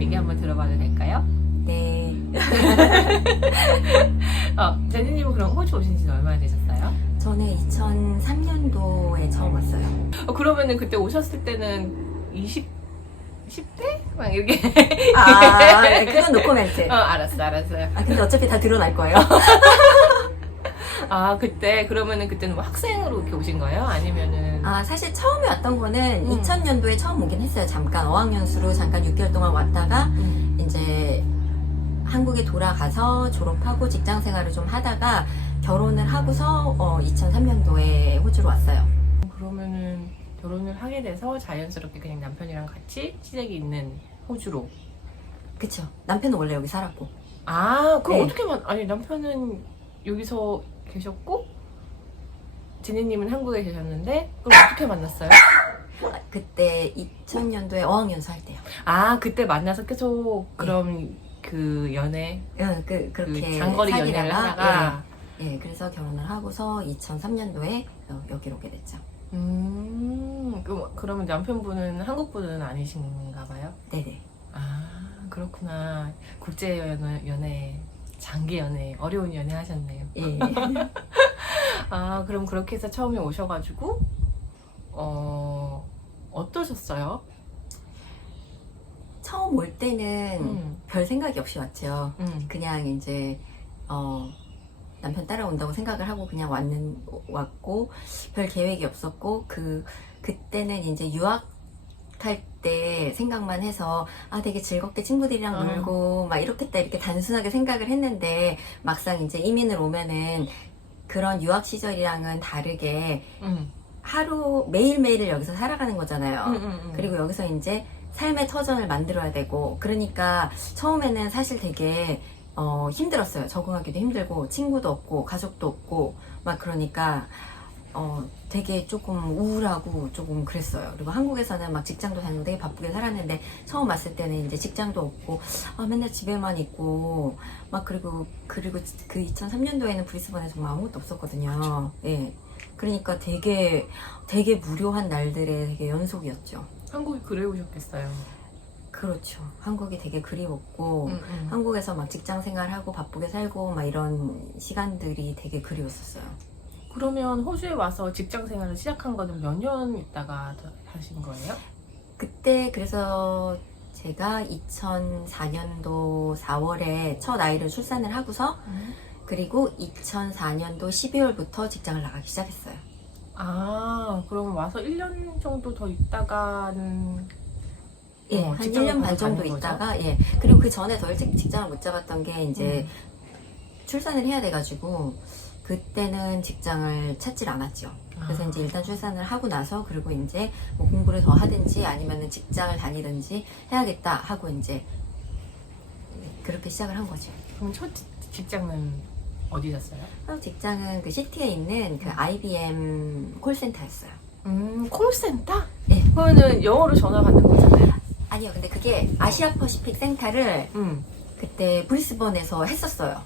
얘기 한번 들어봐도 될까요? 네. 제니님은 그럼 호주 오신 지는 얼마나 되셨어요? 저는 2003년도에 처음 왔어요. 그러면은 그때 오셨을 때는 10대? 막 이렇게. 그건 노코멘트. 알았어요. 근데 어차피 다 드러날 거예요. 그러면은 그때는 뭐 학생으로 이렇게 오신 거예요? 아니면은. 사실 처음에 왔던 거는 2000년도에 처음 오긴 했어요. 잠깐 어학연수로 잠깐 6개월 동안 왔다가 이제 한국에 돌아가서 졸업하고 직장 생활을 좀 하다가 결혼을 하고서 2003년도에 호주로 왔어요. 그러면은 결혼을 하게 돼서 자연스럽게 그냥 남편이랑 같이 시댁이 있는 호주로. 그쵸. 남편은 원래 여기 살았고. 그럼 네. 어떻게 아니 남편은 여기서 계셨고 제니님은 한국에 계셨는데 그럼 어떻게 만났어요? 그때 2000년도에 어학연수 할 때요. 그때 만나서 계속 그럼 그 연애 그렇게 장거리 연애를 하다가 그래서 결혼을 하고서 2003년도에 여기로 오게 됐죠. 그러면 남편분은 한국 분은 아니신가 봐요? 네네. 그렇구나. 국제 연애, 장기 연애, 어려운 연애 하셨네요. 예. 그럼 그렇게 해서 처음에 오셔가지고 어떠셨어요? 처음 올 때는 별 생각이 없이 왔죠. 그냥 이제 남편 따라온다고 생각을 하고 그냥 왔고 별 계획이 없었고 그때는 이제 유학할 때 생각만 해서 되게 즐겁게 친구들이랑 놀고 막 이렇게 단순하게 생각을 했는데 막상 이제 이민을 오면은 그런 유학 시절이랑은 다르게 하루 매일매일을 여기서 살아가는 거잖아요. 그리고 여기서 이제 삶의 터전을 만들어야 되고 그러니까 처음에는 사실 되게 힘들었어요. 적응하기도 힘들고 친구도 없고 가족도 없고 막 그러니까 되게 조금 우울하고 조금 그랬어요. 그리고 한국에서는 막 직장도 다니고 되게 바쁘게 살았는데 처음 왔을 때는 이제 직장도 없고 맨날 집에만 있고 막 그리고 그 2003년도에는 브리스번에 정말 아무것도 없었거든요. 그렇죠. 예. 그러니까 되게 무료한 날들의 되게 연속이었죠. 한국이 그리우셨겠어요. 그렇죠. 한국이 되게 그리웠고 한국에서 막 직장 생활하고 바쁘게 살고 막 이런 시간들이 되게 그리웠었어요. 그러면 호주에 와서 직장 생활을 시작한 거는 몇 년 있다가 하신 거예요? 그때 그래서 제가 2004년도 4월에 첫 아이를 출산을 하고서 그리고 2004년도 12월부터 직장을 나가기 시작했어요. 그럼 와서 1년 정도 더 있다가는 한 직장을 1년 반 바로 정도 가는 거죠? 있다가 그리고 그 전에 더 일찍 직장을 못 잡았던 게 이제 출산을 해야 돼가지고 그때는 직장을 찾질 않았죠. 그래서 이제 일단 출산을 하고 나서 그리고 이제 뭐 공부를 더 하든지 아니면은 직장을 다니든지 해야겠다 하고 이제 그렇게 시작을 한 거죠. 그럼 첫 직장은 어디셨어요? 첫 직장은 그 시티에 있는 그 IBM 콜센터였어요. 콜센터? 네. 그러면은 영어로 전화 받는 거잖아요. 아니요, 근데 그게 아시아 퍼시픽 센터를 그때 브리스번에서 했었어요.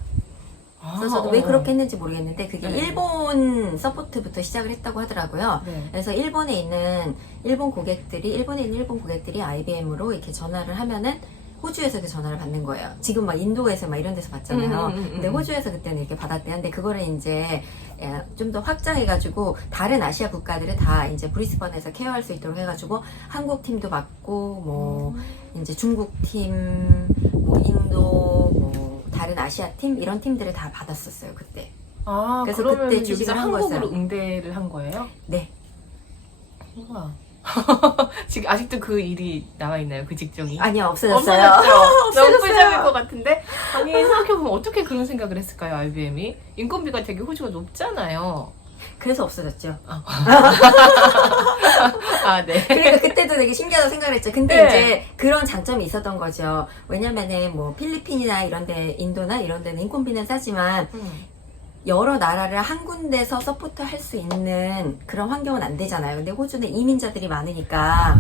그래서 저도 왜 그렇게 했는지 모르겠는데 그게 일본 서포트부터 시작을 했다고 하더라고요. 그래서 일본에 있는 일본 고객들이 IBM으로 이렇게 전화를 하면은 호주에서 그 전화를 받는 거예요. 지금 막 인도에서 막 이런 데서 받잖아요. 근데 호주에서 그때는 이렇게 받았대요. 근데 그거를 이제 좀 더 확장해가지고 다른 아시아 국가들을 다 이제 브리스번에서 케어할 수 있도록 해가지고 한국 팀도 받고 뭐 이제 중국 팀, 뭐 인도, 뭐 다른 아시아 팀 이런 팀들을 다 받았었어요 그때. 그래서 그러면 그때 여기서 취직을 한 한국으로 거였어요. 응대를 한 거예요? 네. 우와. 지금 아직도 그 일이 남아 있나요? 그 직종이? 아니요, 없어졌어요. 너무 꿀잼일 것 같은데? 아니 생각해보면 어떻게 그런 생각을 했을까요? IBM이 인건비가 되게 호주가 높잖아요. 그래서 없어졌죠. 네. 그러니까 그때도 되게 신기하다고 생각을 했죠. 근데 이제 그런 장점이 있었던 거죠. 왜냐면은 뭐 필리핀이나 이런데 인도나 이런 데는 인건비는 싸지만 여러 나라를 한 군데서 서포트 할 수 있는 그런 환경은 안 되잖아요. 근데 호주는 이민자들이 많으니까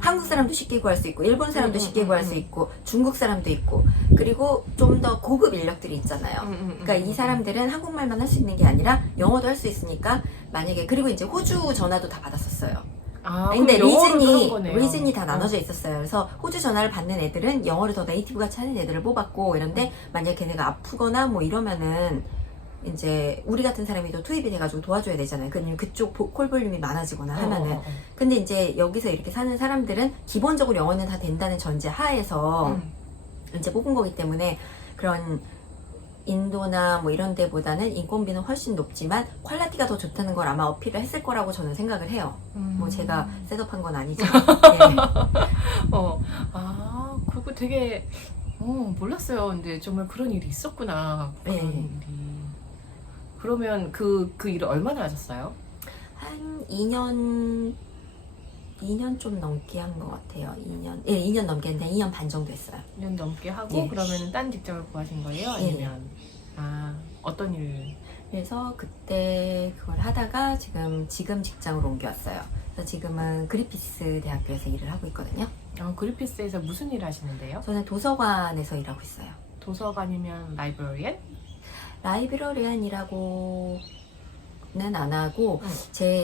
한국 사람도 쉽게 구할 수 있고 일본 사람도 쉽게 구할 수 있고 중국 사람도 있고 그리고 좀 더 고급 인력들이 있잖아요. 그러니까 이 사람들은 한국말만 할 수 있는 게 아니라 영어도 할 수 있으니까 만약에 그리고 이제 호주 전화도 다 받았었어요. 아, 근데 그럼 영어로 그런 거네요. 리즌이 다 나눠져 있었어요. 그래서 호주 전화를 받는 애들은 영어를 더 네이티브 같이 하는 애들을 뽑았고 이런데 만약에 걔네가 아프거나 뭐 이러면은 이제 우리 같은 사람이 또 투입이 돼가지고 도와줘야 되잖아요. 그쪽 콜 볼륨이 많아지거나 하면은. 근데 이제 여기서 이렇게 사는 사람들은 기본적으로 영어는 다 된다는 전제 하에서 이제 뽑은 거기 때문에 그런 인도나 뭐 이런 데보다는 인건비는 훨씬 높지만 퀄리티가 더 좋다는 걸 아마 어필을 했을 거라고 저는 생각을 해요. 뭐 제가 셋업한 건 아니지만. 네. 그리고 되게 몰랐어요. 근데 정말 그런 일이 있었구나. 그런 네. 일이. 그러면 그 일을 얼마나 하셨어요? 한 2년 좀 넘게 한 것 같아요. 2년 넘게 했는데 2년 반 정도 했어요. 2년 넘게 하고 예. 그러면 딴 직장을 구하신 거예요? 아니면 어떤 일? 그래서 그때 그걸 하다가 지금 직장으로 옮겨왔어요. 그래서 지금은 그리피스 대학교에서 일을 하고 있거든요. 그리피스에서 무슨 일 하시는데요? 저는 도서관에서 일하고 있어요. 도서관이면 라이브러리엔? 라이브러리안이라고는 안 하고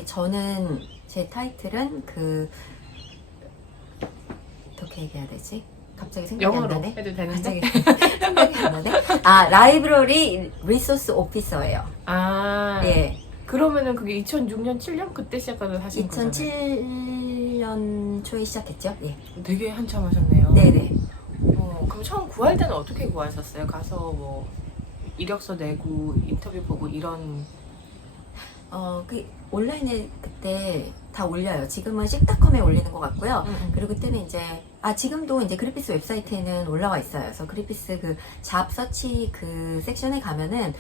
저는 제 타이틀은 어떻게 얘기해야 되지? 갑자기 생각이 영어로 안 나네. 해도 되는데? 갑자기 생각이 안 나네. 라이브러리 리소스 오피서예요. 예. 그러면은 그게 2006년, 7년 그때 시작을 하신 거잖아요. 2007년 초에 시작했죠. 예. 되게 한참 하셨네요. 네네. 그럼 처음 구할 때는 어떻게 구하셨어요? 가서 뭐 이력서 내고 인터뷰 보고 이런. 온라인에 그때 다 올려요. 지금은 씩닷컴에 올리는 것 같고요. 그리고 그때는 이제, 지금도 이제 그리피스 웹사이트에는 올라와 있어요. 그래서 그리피스 잡 서치 섹션에 가면은,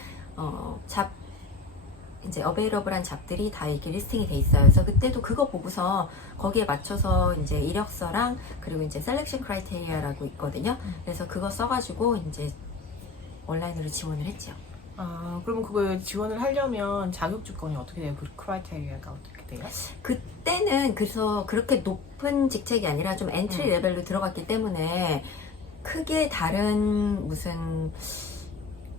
이제 어베이러블한 잡들이 다 이렇게 리스팅이 돼 있어요. 그래서 그때도 그거 보고서 거기에 맞춰서 이제 이력서랑 그리고 이제 셀렉션 크라이테리아라고 있거든요. 그래서 그거 써가지고 이제 온라인으로 지원을 했죠. 그러면 그걸 지원을 하려면 자격 조건이 어떻게 돼요? 그 크라이테리아가 어떻게 돼요? 그때는 그래서 그렇게 높은 직책이 아니라 좀 엔트리 레벨로 들어갔기 때문에 크게 다른 무슨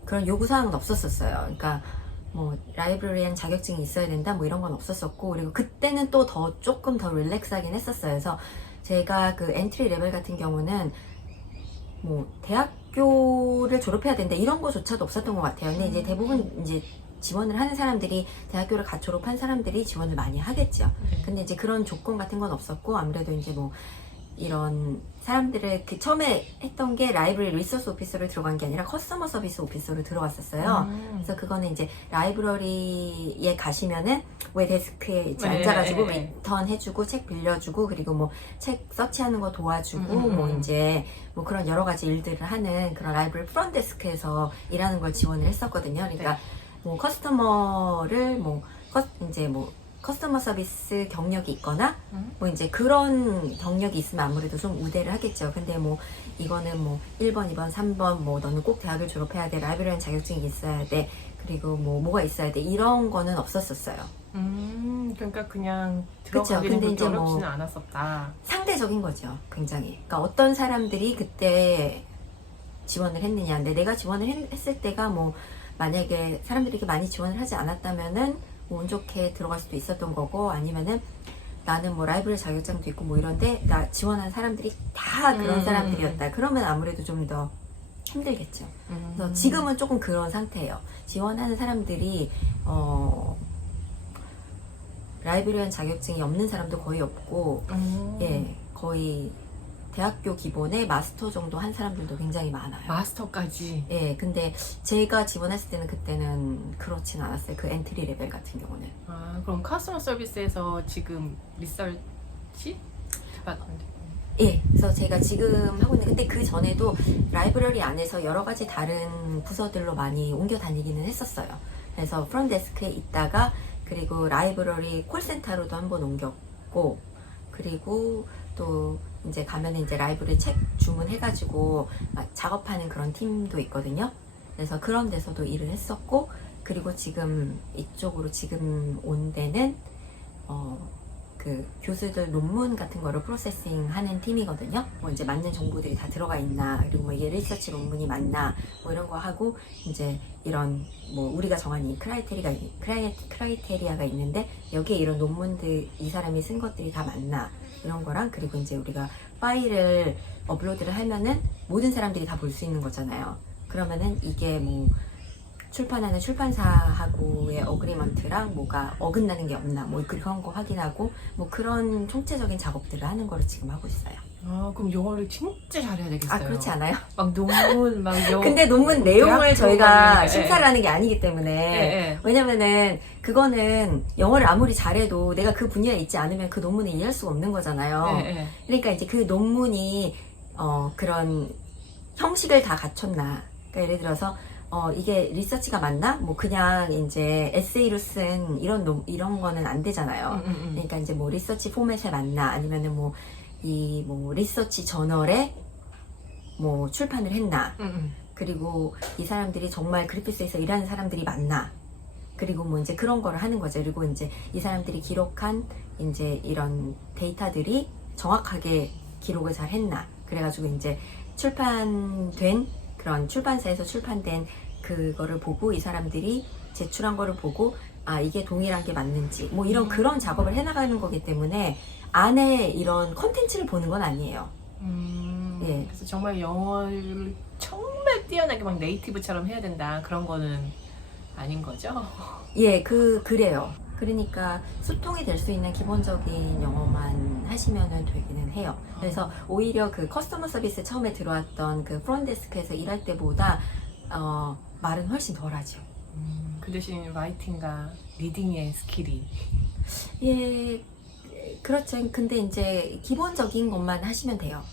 그런 요구사항은 없었었어요. 그러니까 뭐 라이브러리안 자격증이 있어야 된다 뭐 이런 건 없었었고, 그리고 그때는 또 조금 더 릴렉스하긴 했었어요. 그래서 제가 그 엔트리 레벨 같은 경우는 뭐 대학교를 졸업해야 된다 이런 거조차도 없었던 것 같아요. 근데 이제 대부분 이제 지원을 하는 사람들이 대학교를 갓 졸업한 사람들이 지원을 많이 하겠죠. 근데 이제 그런 조건 같은 건 없었고, 아무래도 이제 뭐 이런 사람들을 처음에 했던 게 라이브러리 리소스 오피서로 들어간 게 아니라 커스터머 서비스 오피서로 들어갔었어요. 그래서 그거는 이제 라이브러리에 가시면은 왜 데스크에 이제 앉아가지고 리턴 해주고 책 빌려주고 그리고 뭐 책 서치하는 거 도와주고 뭐 이제 뭐 그런 여러 가지 일들을 하는 그런 라이브러리 프런트 데스크에서 일하는 걸 지원을 했었거든요. 그러니까 뭐 커스터머를 이제 커스터머 서비스 경력이 있거나 뭐 이제 그런 경력이 있으면 아무래도 좀 우대를 하겠죠. 근데 뭐 이거는 뭐 1번, 2번, 3번 뭐 너는 꼭 대학을 졸업해야 돼, 라이브러리안 자격증이 있어야 돼, 그리고 뭐가 있어야 돼, 이런 거는 없었었어요. 그러니까 그냥 들어가기는 그렇게 어렵지는 않았었다. 상대적인 거죠, 굉장히. 그러니까 어떤 사람들이 그때 지원을 했느냐. 근데 내가 지원을 했을 때가 뭐 만약에 사람들이 이렇게 많이 지원을 하지 않았다면은 운 좋게 들어갈 수도 있었던 거고, 아니면은 나는 뭐 라이브러리 자격증도 있고 뭐 이런데 나 지원한 사람들이 다 그런 사람들이었다. 그러면 아무래도 좀 더 힘들겠죠. 그래서 지금은 조금 그런 상태예요. 지원하는 사람들이 라이브러리안 자격증이 없는 사람도 거의 없고, 예, 거의 대학교 기본에 마스터 정도 한 사람들도 굉장히 많아요. 마스터까지? 예, 근데 제가 지원했을 때는 그때는 그렇진 않았어요. 그 엔트리 레벨 같은 경우는. 그럼 커스터머 서비스에서 지금 리서치? 예, 그래서 제가 지금 하고 있는, 근데 그 전에도 라이브러리 안에서 여러 가지 다른 부서들로 많이 옮겨 다니기는 했었어요. 그래서 프런트 데스크에 있다가, 그리고 라이브러리 콜센터로도 한번 옮겼고, 그리고 또 이제 가면 이제 라이브러리 책 주문해가지고 작업하는 그런 팀도 있거든요. 그래서 그런 데서도 일을 했었고, 그리고 지금 이쪽으로 지금 온 데는 그 교수들 논문 같은 거를 프로세싱 하는 팀이거든요. 뭐 이제 맞는 정보들이 다 들어가 있나, 그리고 뭐 이게 리서치 논문이 맞나, 뭐 이런 거 하고, 이제 이런 뭐 우리가 정한 이 크라이테리아가 있는데, 여기에 이런 논문들, 이 사람이 쓴 것들이 다 맞나, 이런 거랑, 그리고 이제 우리가 파일을 업로드를 하면은 모든 사람들이 다 볼 수 있는 거잖아요. 그러면은 이게 뭐 출판하는 출판사하고의 어그리먼트랑 뭐가 어긋나는 게 없나, 뭐 그런 거 확인하고, 뭐 그런 총체적인 작업들을 하는 거를 지금 하고 있어요. 아, 그럼 영어를 진짜 잘해야 되겠어요. 아, 그렇지 않아요? 막 논문, 막 영어. 근데 논문 내용을 대학 저희가 들어가는 게, 심사를 하는 게 아니기 때문에, 예. 왜냐면은 그거는 영어를 아무리 잘해도 내가 그 분야에 있지 않으면 그 논문을 이해할 수가 없는 거잖아요. 예. 그러니까 이제 그 논문이 그런 형식을 다 갖췄나. 그러니까 예를 들어서 이게 리서치가 맞나? 뭐 그냥 이제 에세이로 쓴 이런 거는 안 되잖아요. 그러니까 이제 뭐 리서치 포맷에 맞나? 아니면은 뭐 리서치 저널에 뭐 출판을 했나? 그리고 이 사람들이 정말 그리피스에서 일하는 사람들이 맞나? 그리고 뭐 이제 그런 거를 하는 거죠. 그리고 이제 이 사람들이 기록한 이제 이런 데이터들이 정확하게 기록을 잘 했나? 그래가지고 이제 출판된 그런 출판사에서 출판된 그거를 보고 이 사람들이 제출한 거를 보고 아 이게 동일한 게 맞는지 뭐 이런 그런 작업을 해나가는 거기 때문에 안에 이런 컨텐츠를 보는 건 아니에요. 예. 그래서 정말 영어를 정말 뛰어나게 막 네이티브처럼 해야 된다 그런 거는 아닌 거죠? 예, 그래요. 그러니까 소통이 될 수 있는 기본적인 영어만 하시면은 되기는 해요. 그래서 오히려 그 커스터머 서비스 처음에 들어왔던 그 프론데스크에서 일할 때보다 말은 훨씬 덜하죠. 그 대신 라이팅과 리딩의 스킬이 예, 그렇죠. 근데 이제 기본적인 것만 하시면 돼요.